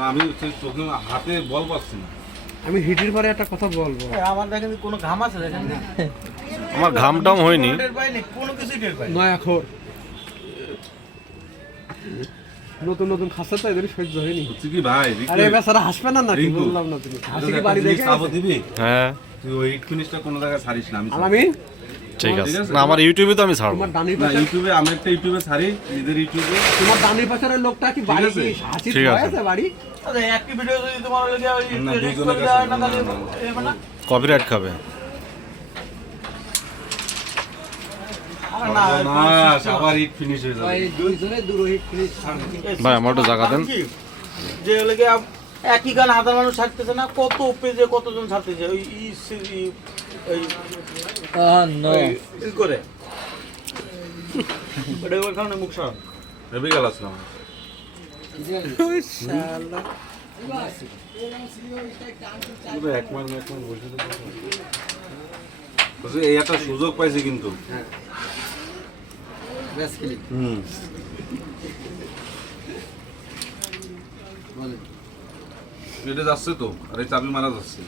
না আমি চোখে হাতে বল পাচ্ছি না। আমি হিটের পরে একটা কথা বলবো, আমার দেখেন কোনো ঘাম আছে দেখেন, আমার ঘামটাম হয়নি, কোনো কিছুই টের পাই নয়া খোর নতুন নতুন খাসা তো এদের সহ্য হয়নি। হচ্ছে কি ভাই, আরে বেচারা হাসবে না নাকি বললাম না, তুমি হাসি কি বাড়ি দেখে খাবো দিবি? হ্যাঁ তুই ওই হিট ফিনিশটা কোনো জায়গায় ছাড়িস না। আমি ঠিক আছে, না আমার ইউটিউবে তো আমি ছাড়বো তোমার ডানির না, পাশে, ইউটিউবে আমি একটা ইউটিউবে ছাড়ি, নিজের ইউটিউবে। তোমার ডানির পাশের ওই লোকটা কি বাড়ি আছে? হাসি ঠিক আছে। আছে বাড়ি? আরে একটি ভিডিও যদি তোমার লাগে ওই না, রিস্ক দুজনের করে দেওয়া কাছে না তাহলে না, এবার না কপিরাইট খাবে। আরে না না, সবার হিট ফিনিশ হয়ে যাবে। ওই দুইজনে দুটো হিট ফিনিশ ছাড়বে। ভাই আমার একটু জায়গা দেন। যে লাগে একই গান হাজার মানুষ ছাড়তেছে না, কত পেজে কতজন ছাড়তেছে ওই ওই নো ই করে ওটা ওর কারণে মুখ সর ভেবে গেল আসলাম। শালা পুরো এক মাস বসে তো বসে এই একটা সুযোগ পাইছে কিন্তু। ব্যাস খেলি বলে এটা যাচ্ছে তো, আর এই চাবি মারা যাচ্ছে।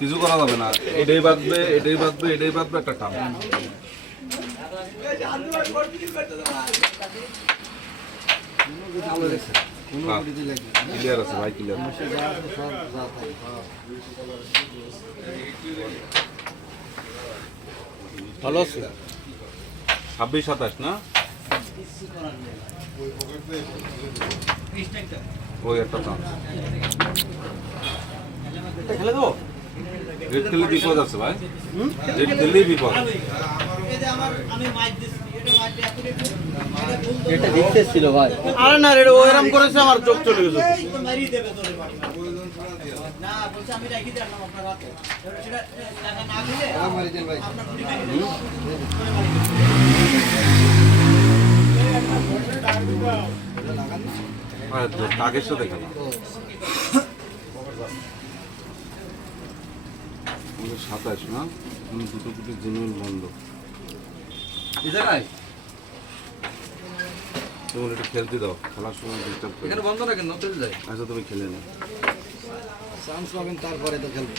কিছু করা যাবে না, এটাই বাঁধবে এটাই বাঁধবে এটাই বাঁধবে, একটা টান। ক্লিয়ার আছে ভাই, ক্লিয়ার। ভালো আছে 26-27 না? ওই একটা চান্স। খেলে দেবো রেড খেলে বিপদ আছে ভাই, রেড খেলেই বিপদ। এটা দেখতে ছিল ভাই। আরে না রে ওইরকম করেছে আমার চোখ চলে গেছে কাকের সাথে খেলা 27 না? দুটো কোটি জেনুইন বন্ধ। তোমার একটু খেলতে দাও, খেলার সময় ডিস্টার্ব করে। এখানে বন্ধ না কেন চলে যায়? আচ্ছা তুমি খেলে নাও। চান্স পাবেন তারপরে তো খেলবে।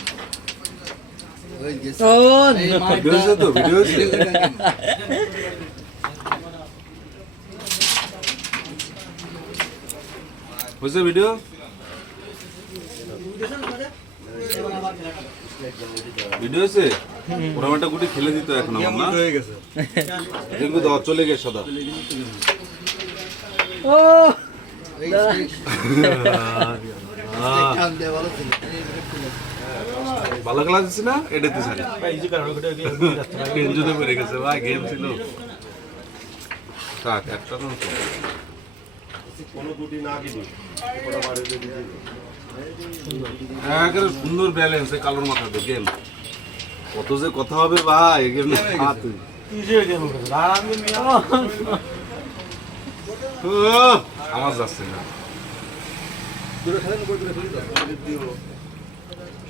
ওই গেছে ও এই no! ভিডিও হয়েছে তো, ভিডিও হয়েছে। হয়েছে ভিডিও? ভিডিও হয়েছে? ওরকম একটা গুটি খেলে দিত এখন আমার না? হয়ে গেছে দেখবো তো চলে গেছে সাদা। ও ভালো খেলা দিচ্ছি না? এটাতে ছাড়ি। টেনশনে পড়ে গেছে ভাই, গেম ছিল। থাক, একটা তো একেবারে সুন্দর ব্যালেন্স এই কালোর মাথাতে গেম। কত যে কথা হবে ভাই গেম। আমার যাচ্ছে না।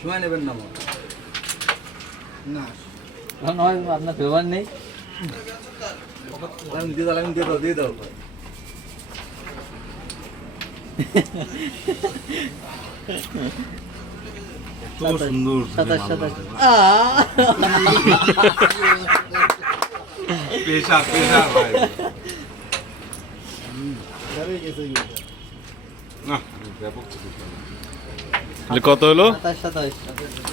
সময় নেবেন না না নয় আপনার ফেভার নেই। দিয়ে দাও এত সুন্দর 27 পেশা পেশা ভাই। না ব্যাপক কত হলো? 27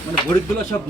মানে ঘড়িগুলো সব